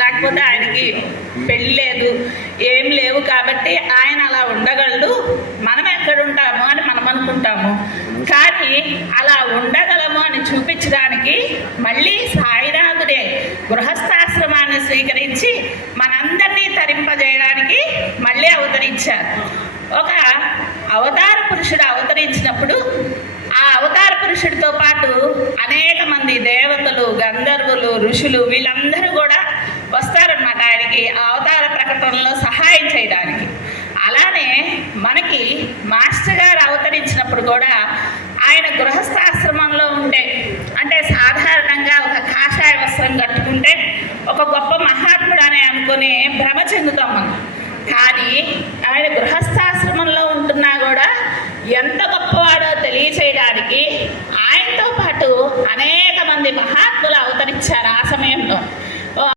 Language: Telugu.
లేకపోతే ఆయనకి పెళ్ళి లేదు, ఏం లేవు కాబట్టి ఆయన అలా ఉండగలడు. మనం ఎక్కడ ఉంటాము అని మనం అనుకుంటాము, కానీ అలా ఉండగలము అని చూపించడానికి మళ్ళీ సాయినాథుడే గృహస్థాశ్రమాన్ని స్వీకరించి మనందరినీ తరింపజేయడానికి మళ్ళీ అవతరించారు. ఒక అవతార పురుషుడు అవతరించినప్పుడు ఆ అవతార పురుషుడితో పాటు అనేక మంది దేవతలు, గంధర్వులు, ఋషులు వీళ్ళందరూ కూడా వస్తారన్నమాట ఆయనకి ఆ అవతార ప్రకటనలో సహాయం చేయడానికి. అలానే మనకి మాస్టర్ గారు అవతరించినప్పుడు కూడా ఆయన గృహస్థాశ్రమంలో ఉంటే, అంటే సాధారణంగా ఒక కాషాయ వస్త్రం కట్టుకుంటే ఒక గొప్ప మహాత్ముడు అని అనుకుని భ్రమ చెందుతాం మనం. కానీ ఆయన గృహస్థాశ్రమంలో ఉంటున్నా కూడా ఎంత గొప్పవాడో తెలియచేయడానికి ఆయనతో పాటు అనేక మంది మహాత్ములు అవతరించారు ఆ సమయంలో.